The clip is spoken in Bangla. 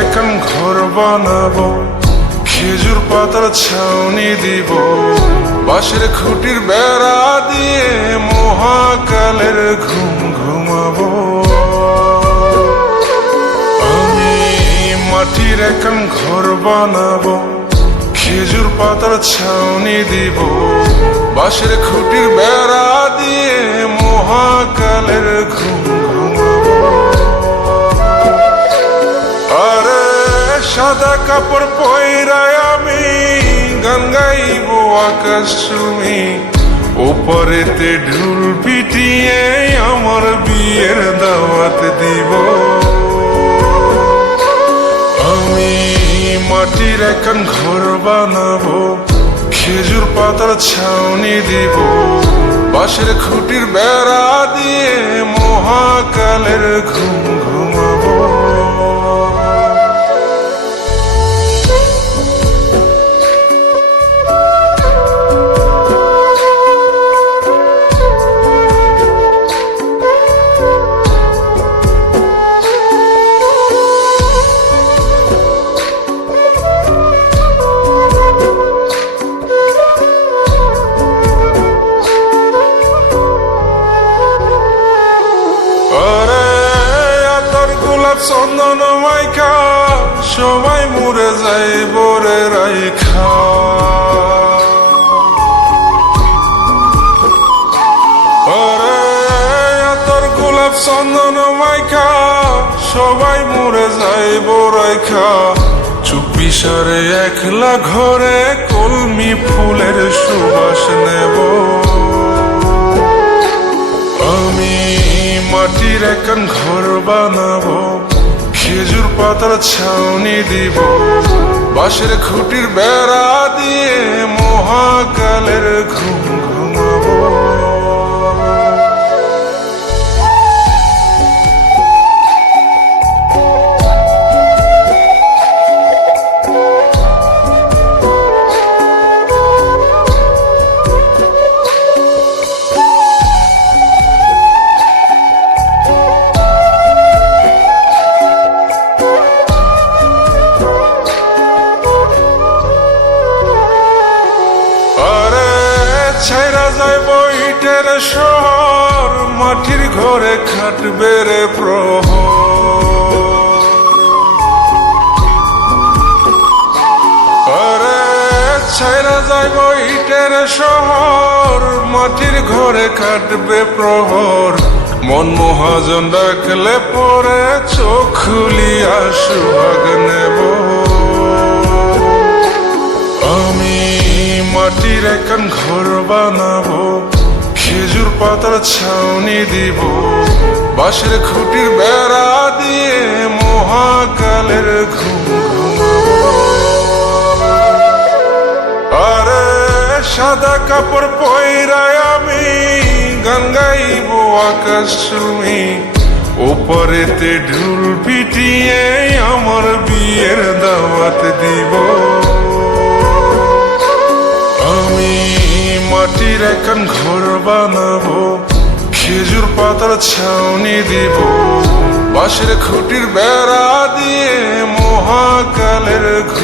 এখন ঘর বানাবো, খেজুর পাতার ছাউনি দিব, বাঁশের খুঁটির বেড়া দিয়ে মহাকালের ঘুম ঘুমাবো। আমি মাটির এখন ঘর বানাবো, খেজুর পাতার ছাউনি দিব, বাঁশের খুঁটির বেড়া দিয়ে মহাকালের ঘুম ঘুমাবো। আরে সাদা কাপড় পয়রায় আমি গান গাইব আকাশ চুমি, ওপরেতে ঢুল পিটিয়ে আমার বিয়ের দাওয়াত দিব। আমি মাটির এখন ঘর বানাবো, খেজুর পাতার ছাউনি দিব, বাঁশের খুঁটির বেড়া দিয়ে মহাকালের ঘুম ঘুমাবো। চন্দন মাইকা সবাই মরে যায় বরে রাইখা, তোর গোলাপ চন্দন মাইকা সবাই মরে যায় বরাইখা, চুপি সারে একলা ঘরে কলমি ফুলের সুবাস নেব। আমি মাটির এখন ঘর বানাবো, খেজুর পাতার ছাউনি দিব, বাঁশের খুঁটির বেড়া দিয়ে মহাকালের ঘুম ঘুমাবো। ছাইরা যাইব ইটের শহর, মাটির ঘরে খাটবে রে প্রহর। আরে ছাইরা যাইব ইটের শহর, মাটির ঘরে খাটবে প্রহর। মন মহাজন ডাকলে পরে চোখ খুলিয়া সুহাগ নেব। আমি মাটির এখন ঘর বানাবো, খেজুর পাতার ছাউনি দিব, বাঁশের খুঁটির বেড়া দিয়ে মহাকালের ঘুম ঘুমাবো। আরে সাদা কাপড় পয়রায় আমি গান গাইব আকাশ চুমি, ওপরেতে ঢুল পিটিয়ে আমার বিয়ের দাওয়াত দিব। আমি মাটির এখন ঘর বানাবো, খেজুর পাতার ছাউনি দিব, বাঁশের খুঁটির বেড়া দিয়ে মহাকালের ঘুম